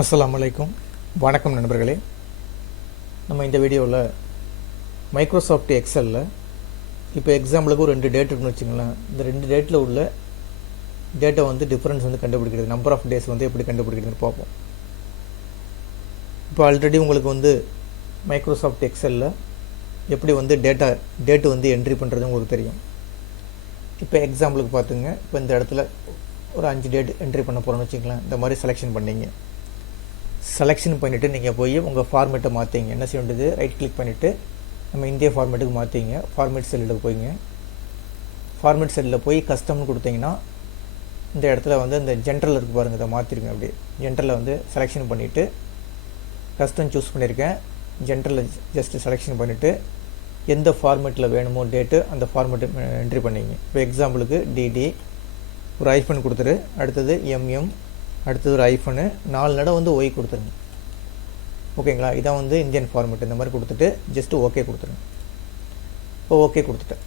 அஸ்ஸலாமு அலைக்கும். வணக்கம் நண்பர்களே. நம்ம இந்த வீடியோவில் மைக்ரோசாஃப்ட் எக்ஸலில் இப்போ எக்ஸாம்பிளுக்கு ஒரு 2 டேட் இருக்குன்னு வச்சுங்களேன். இந்த 2 டேட்டில் உள்ள டேட்டா டிஃப்ரென்ஸ் கண்டுபிடிக்கிறது, நம்பர் ஆஃப் டேஸ் எப்படி கண்டுபிடிக்கிறதுன்னு பார்ப்போம். இப்போ ஆல்ரெடி உங்களுக்கு மைக்ரோசாஃப்ட் எக்ஸலில் எப்படி டேட்டு என்ட்ரி பண்ணுறது உங்களுக்கு தெரியும். இப்போ எக்ஸாம்பிளுக்கு பார்த்துங்க. இப்போ இந்த இடத்துல ஒரு 5 டேட் என்ட்ரி பண்ண போகிறோன்னு வச்சுங்களேன். இந்த மாதிரி செலெக்ஷன் பண்ணிங்க. செலெக்ஷன் பண்ணிவிட்டு நீங்கள் போய் உங்கள் ஃபார்மேட்டை மாற்றிங்க. என்ன செய்ய வேண்டியது, ரைட் கிளிக் பண்ணிவிட்டு நம்ம இந்திய ஃபார்மேட்டுக்கு மாற்றிங்க. ஃபார்மேட் செல்லில் போய்ங்க. ஃபார்மேட் செல்லில் போய் கஸ்டம்னு கொடுத்தீங்கன்னா இந்த இடத்துல இந்த ஜென்ரல் இருக்குது பாருங்கள், இதை மாற்றிருங்க. அப்படியே ஜென்ரலில் செலெக்ஷன் பண்ணிவிட்டு கஸ்டம் சூஸ் பண்ணியிருக்கேன். ஜென்ரலில் ஜஸ்ட்டு செலெக்ஷன் பண்ணிவிட்டு எந்த ஃபார்மேட்டில் வேணுமோ டேட்டு அந்த ஃபார்மேட்டு என்ட்ரி பண்ணிங்க. இப்போ எக்ஸாம்பிளுக்கு டிடி ஒரு ஐஃபன் கொடுத்துரு, அடுத்தது எம்எம், அடுத்தது ஒரு ஐஃபனு, 4 நட ஒய் கொடுத்துருங்க. ஓகேங்களா, இதான் இந்தியன் ஃபார்மேட். இந்த மாதிரி கொடுத்துட்டு ஜஸ்ட்டு ஓகே கொடுத்துருங்க. இப்போ ஓகே கொடுத்துட்டேன்.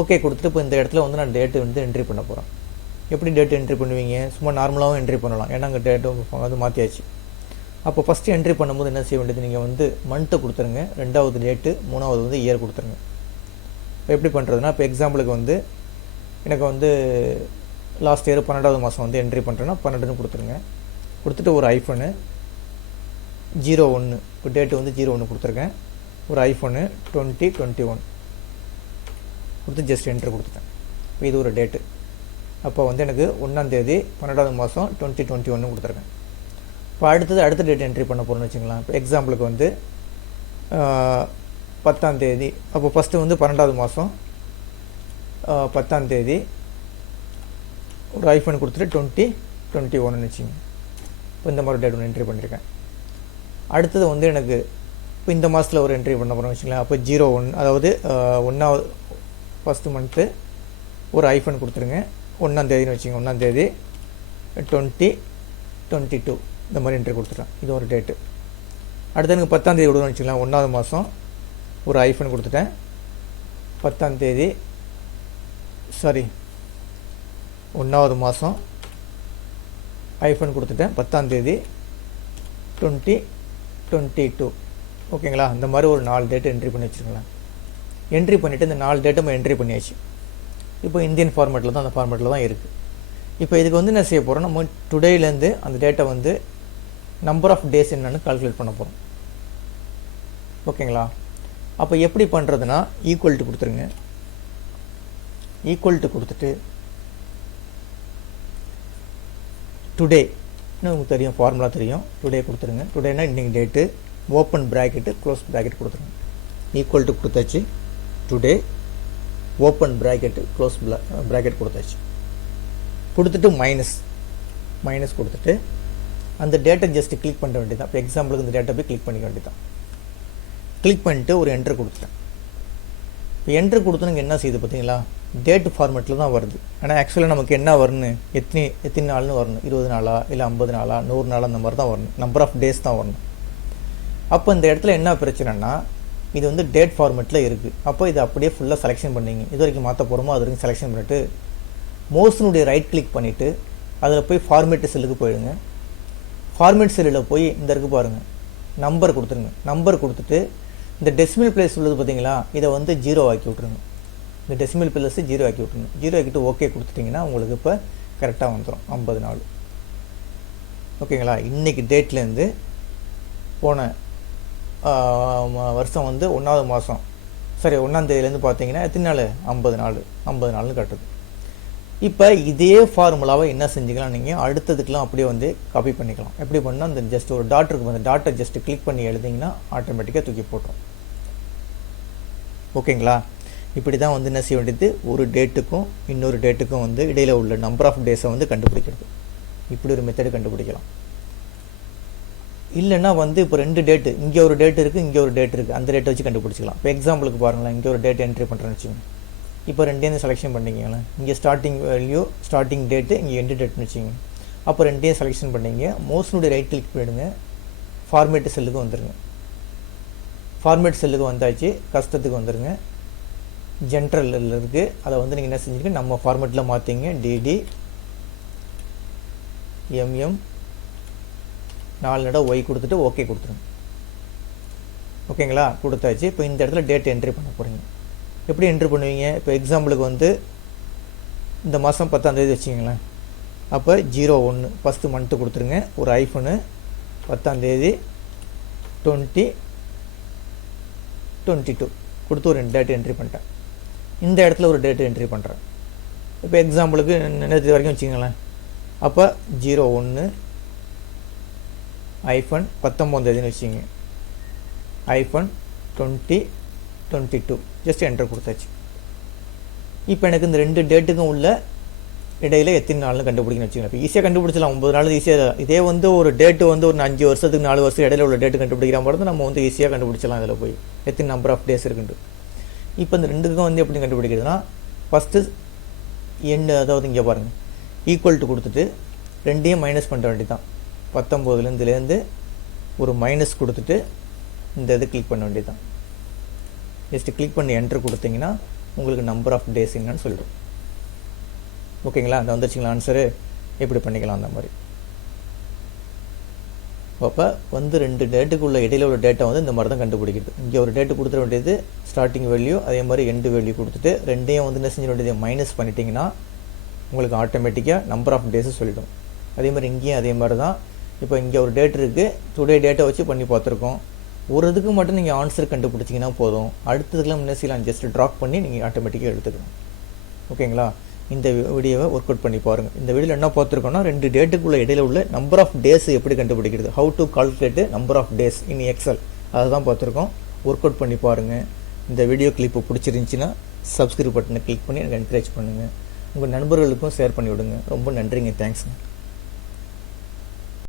ஓகே கொடுத்துட்டு இப்போ இந்த இடத்துல நான் டேட்டு என்ட்ரி பண்ண போகிறேன். எப்படி டேட்டு என்ட்ரி பண்ணுவீங்க? சும்மா நார்மலாகவும் என்ட்ரி பண்ணலாம். ஏன்னா அங்கே டேட்டு மாற்றியாச்சு. அப்போ ஃபஸ்ட்டு என்ட்ரி பண்ணும்போது என்ன செய்ய வேண்டியது, நீங்கள் மந்த்தை கொடுத்துருங்க, 2வது டேட்டு, 3வது இயர் கொடுத்துருங்க. இப்போ எப்படி பண்ணுறதுனா, இப்போ எக்ஸாம்பிளுக்கு எனக்கு லாஸ்ட் இயர் 12வது மாதம் என்ட்ரி பண்ணுறேன்னா 12ன்னு கொடுத்துருங்க. கொடுத்துட்டு ஒரு ஐஃபனு 01, இப்போ டேட்டு 01 கொடுத்துருக்கேன். ஒரு ஐஃபோனு 2021 கொடுத்து ஜஸ்ட் என்ட்ரி கொடுத்துட்டேன். இப்போ இது ஒரு டேட்டு. அப்போ எனக்கு 1ஆம் தேதி 12வது மாதம் 2021 கொடுத்துருக்கேன். இப்போ அடுத்த டேட் என்ட்ரி பண்ண போகிறோன்னு வச்சுக்கலாம். இப்போ எக்ஸாம்பிளுக்கு 10ஆம் தேதி, அப்போ ஃபஸ்ட்டு 12வது மாதம் 10ஆம் தேதி ஒரு ஐஃபோன் கொடுத்துட்டு 2021 வச்சுங்க. இப்போ இந்த மாதிரி டேட் என்ட்ரி பண்ணியிருக்கேன். அடுத்தது எனக்கு இப்போ இந்த மாதத்தில் ஒரு என்ட்ரி பண்ண போகிறோம் வச்சுக்கலாம். அப்போ 01, அதாவது 1வது ஃபஸ்ட்டு மந்த்து ஒரு ஐஃபோன் கொடுத்துருங்க, 1ஆம் தேதினு வச்சுங்க. 1ஆம் தேதி 2022 இந்த மாதிரி என்ட்ரி கொடுத்துட்டேன். இது ஒரு டேட்டு. அடுத்து எனக்கு 10ஆம் தேதி விடுவோம்னு வச்சுக்கலாம். 1வது மாதம் ஒரு ஐஃபோன் கொடுத்துட்டேன். 10ஆம் தேதி 1வது மாதம் ஐஃபோன் கொடுத்துட்டேன். 10ஆம் தேதி 2022. ஓகேங்களா, இந்த மாதிரி ஒரு 4 டேட்டு என்ட்ரி பண்ணி வச்சுருங்களேன். என்ட்ரி பண்ணிவிட்டு இந்த 4 டேட்டை நம்ம என்ட்ரி பண்ணியாச்சு. இப்போ இந்தியன் ஃபார்மேட்டில் தான், அந்த ஃபார்மேட்டில் தான் இருக்குது. இப்போ இதுக்கு என்ன செய்ய போகிறோம், நம்ம டுடேலேருந்து அந்த டேட்டை நம்பர் ஆஃப் டேஸ் என்னன்னு கால்குலேட் பண்ண போகிறோம். ஓகேங்களா, அப்போ எப்படி பண்ணுறதுனா, ஈக்குவல் டு கொடுத்துருங்க. ஈக்குவல் டு கொடுத்துட்டு டுடே, உங்களுக்கு தெரியும், ஃபார்முலா தெரியும், டுடே கொடுத்துருங்க. டுடேனா இன்றைக்கி date, open bracket close bracket கொடுத்துருங்க. ஈக்குவல் டு கொடுத்தாச்சு. Today open bracket close bracket கொடுத்தாச்சு. கொடுத்துட்டு மைனஸ் கொடுத்துட்டு அந்த டேட்டை ஜஸ்ட்டு கிளிக் பண்ண வேண்டியதான். இப்போ எக்ஸாம்பிளுக்கு இந்த டேட்டை போய் கிளிக் பண்ணிக்க வேண்டியதான். கிளிக் பண்ணிட்டு ஒரு என்ட்ரு கொடுத்துட்டேன். இப்போ என்ட்ரு கொடுத்து என்ன செய்யுது பார்த்தீங்களா, டேட்டு ஃபார்மேட்டில் தான் வருது. ஆனால் ஆக்சுவலாக நமக்கு என்ன வரணும், எத்தனை நாள்னு வரணும், 20 நாளா இல்லை 50 நாளா 100 நாளா, அந்த மாதிரி தான் வரணும். நம்பர் ஆஃப் டேஸ் தான் வரணும். அப்போ இந்த இடத்துல என்ன பிரச்சனைனா, இது டேட் ஃபார்மேட்டில் இருக்குது. அப்போ இதை அப்படியே ஃபுல்லாக செலெக்ஷன் பண்ணிங்க. இது வரைக்கும் மாற்ற போகிறோமோ அது வரைக்கும் செலெக்ஷன் பண்ணிவிட்டு மவுஸினுடைய ரைட் கிளிக் பண்ணிவிட்டு அதில் போய் ஃபார்மேட் செல்லுக்கு போயிடுங்க. ஃபார்மேட் செல்லில் போய் இந்த இருக்கு பாருங்கள், நம்பர் கொடுத்துருங்க. நம்பர் கொடுத்துட்டு இந்த டெசிமல் பிளேஸ் உள்ளது பார்த்தீங்களா, இதை 0 ஆக்கி விட்ருங்க. இந்த டெசிமல் பிளேஸ் 0 ஆக்கி விட்ருங்க. 0 ஆக்கிட்டு ஓகே கொடுத்துட்டிங்கன்னா உங்களுக்கு இப்போ கரெக்டாக வந்துடும் 50 நாள். ஓகேங்களா, இன்றைக்கி டேட்லேருந்து போன வருஷம் 1வது மாதம் 1ஆம் தேதியிலேருந்து பார்த்தீங்கன்னா எத்தனை நாள், 50 நாள். 50 நாள்னு கட்டுது. இப்போ இதே ஃபார்முலாவை என்ன செஞ்சுக்கலாம், நீங்கள் அடுத்ததுக்கெலாம் அப்படியே காப்பி பண்ணிக்கலாம். எப்படி பண்ணால் அந்த ஜஸ்ட் ஒரு டாட் இருக்குது, அந்த டாட்டை ஜஸ்ட் கிளிக் பண்ணி எழுதிங்கன்னா ஆட்டோமேட்டிக்காக தூக்கி போட்டுரும். ஓகேங்களா, இப்படி தான் என்ன செய்ய வேண்டியது, ஒரு டேட்டுக்கும் இன்னொரு டேட்டுக்கும் இடையில் உள்ள நம்பர் ஆஃப் டேஸை கண்டுபிடிக்கிறது. இப்படி ஒரு மெத்தடு கண்டுபிடிக்கலாம். இல்லைன்னா இப்போ 2 டேட்டு, இங்கே ஒரு டேட் இருக்குது, இங்கே ஒரு டேட் இருக்குது, அந்த டேட்டை வச்சு கண்டுபிடிச்சிக்கலாம். இப்போ எக்ஸாம்பிளுக்கு பாருங்களேன், இங்கே ஒரு டேட் என்ட்ரி பண்ணுறேன்னு வச்சுக்கோங்க. இப்போ 2 செலெக்ஷன் பண்ணிங்களேன். இங்கே ஸ்டார்டிங் வேல்யூ, ஸ்டார்டிங் டேட்டு, இங்கே எண்டு டேட்னு வச்சுங்க. அப்போ 2 செலெக்ஷன் பண்ணிங்க. மவுஸினுடைய ரைட் கிளிக் பண்ணிவிடுங்க. ஃபார்மேட் செல்லுக்கு வந்துடுங்க. ஃபார்மேட் செல்லுக்கு வந்தாச்சு. கஸ்டத்துக்கு வந்துடுங்க. ஜென்ரலில் இருக்குது, அதை நீங்கள் என்ன செஞ்சுருங்க, நம்ம ஃபார்மேட்டில் மாற்றிங்க. டிடி எம்எம் 4 தடவை ஒய் கொடுத்துட்டு ஓகே கொடுத்துருங்க. ஓகேங்களா? கொடுத்தாச்சு. இப்போ இந்த இடத்துல டேட் என்ட்ரி பண்ண போகிறீங்க. எப்படி என்ட்ரி பண்ணுவீங்க? இப்போ எக்ஸாம்பிளுக்கு வந்து இந்த மாதம் 10ஆம் தேதி வச்சுக்கிங்களேன். அப்போ 01 ஃபஸ்ட்டு மந்த்து கொடுத்துருங்க. ஒரு ஐஃபோனு 10ஆம் தேதி 2022 கொடுத்து ஒரு டேட் என்ட்ரி பண்ணிட்டேன். இந்த இடத்துல ஒரு டேட்டு என்ட்ரி பண்ணுறேன். இப்போ எக்ஸாம்பிளுக்கு நேற்று வரைக்கும் வச்சுக்கங்களேன். அப்போ 01 ஐஃபோன் 19ஆம் தேதின்னு வச்சுங்க. ஐஃபோன் 2022 ஜஸ்ட் என்ட்ரு கொடுத்தாச்சு. இப்போ எனக்கு இந்த 2 டேட்டுக்கும் உள்ள இடையில் எத்தனை நாள்னு கண்டுபிடிக்கணும்னு வச்சுக்கோங்க. இப்போ ஈஸியாக கண்டுபிடிச்சலாம். 9 நாள் ஈஸியாக. இதே வந்து ஒரு டேட்டு வந்து ஒரு 5 வருஷத்துக்கு 4 வருஷம் இடையில உள்ள டேட்டு கண்டுபிடிக்கிற மாதிரி நம்ம வந்து ஈஸியாக கண்டுபிடிச்சலாம். இதில் போய் எத்தனை நம்பர் ஆஃப் டேஸ் இருக்குண்டு. இப்போ இந்த 2க்கும் வந்து எப்படி கண்டுபிடிக்கிறதுனா, ஃபஸ்ட்டு எண்டு, அதாவது இங்கே பாருங்கள், ஈக்குவல் டு கொடுத்துட்டு 2ஐயும் மைனஸ் பண்ண வேண்டியது தான். 19 ஒரு மைனஸ் கொடுத்துட்டு இந்த இது கிளிக் பண்ண வேண்டியது தான். ஜஸ்ட்டு கிளிக் பண்ணி என்ட்ரு கொடுத்தீங்கன்னா உங்களுக்கு நம்பர் ஆஃப் டேஸ் என்னன்னு சொல்லிடும். ஓகேங்களா? அந்த வந்துருச்சுங்களா ஆன்சரு? எப்படி பண்ணிக்கலாம் அந்த மாதிரி. அப்போ வந்து 2 டேட்டுக்குள்ள இடையில உள்ள டேட்டா வந்து இந்த மாதிரி தான் கண்டுபிடிக்கிறது. இங்கே ஒரு டேட்டு கொடுத்துட வேண்டியது ஸ்டார்டிங் வேல்யூ, அதே மாதிரி எண்டு வேல்யூ கொடுத்துட்டு 2ஐயும் வந்து என்ன செஞ்ச வேண்டியது மைனஸ் பண்ணிட்டீங்கன்னா உங்களுக்கு ஆட்டோமேட்டிக்காக நம்பர் ஆஃப் டேஸு சொல்லிடும். அதே மாதிரி இங்கேயும் அதே மாதிரி தான். இப்போ இங்கே ஒரு டேட் இருக்குது, டுடே டேட்டை வச்சு பண்ணி பார்த்துருக்கோம். ஒரு இதுக்கு மட்டும் நீங்கள் ஆன்சர் கண்டுபிடிச்சிங்கன்னா போதும். அடுத்ததுக்கெல்லாம் முன்னே செய்யலாம். ஜஸ்ட் ட்ராப் பண்ணி நீங்கள் ஆட்டோமேட்டிக்காக எடுத்துக்கணும். ஓகேங்களா? இந்த வீடியோவை ஒர்க் அவுட் பண்ணி பாருங்கள். இந்த வீடியோவில் என்ன பார்த்துருக்கோன்னா, 2 டேட்டுக்குள்ள இடையில உள்ள நம்பர் ஆஃப் டேஸ் எப்படி கண்டுபிடிக்கிறது, how to calculate number of days in Excel, அதை தான் பார்த்துருக்கோம். ஒர்க் அவுட் பண்ணி பாருங்கள். இந்த வீடியோ கிளிப்பு பிடிச்சிருந்துச்சின்னா சப்ஸ்கிரைப் பட்டனை கிளிக் பண்ணி எனக்கு என்கரேஜ் பண்ணுங்கள். உங்கள் நண்பர்களுக்கும் ஷேர் பண்ணி விடுங்க. ரொம்ப நன்றிங்க. தேங்க்ஸுங்க.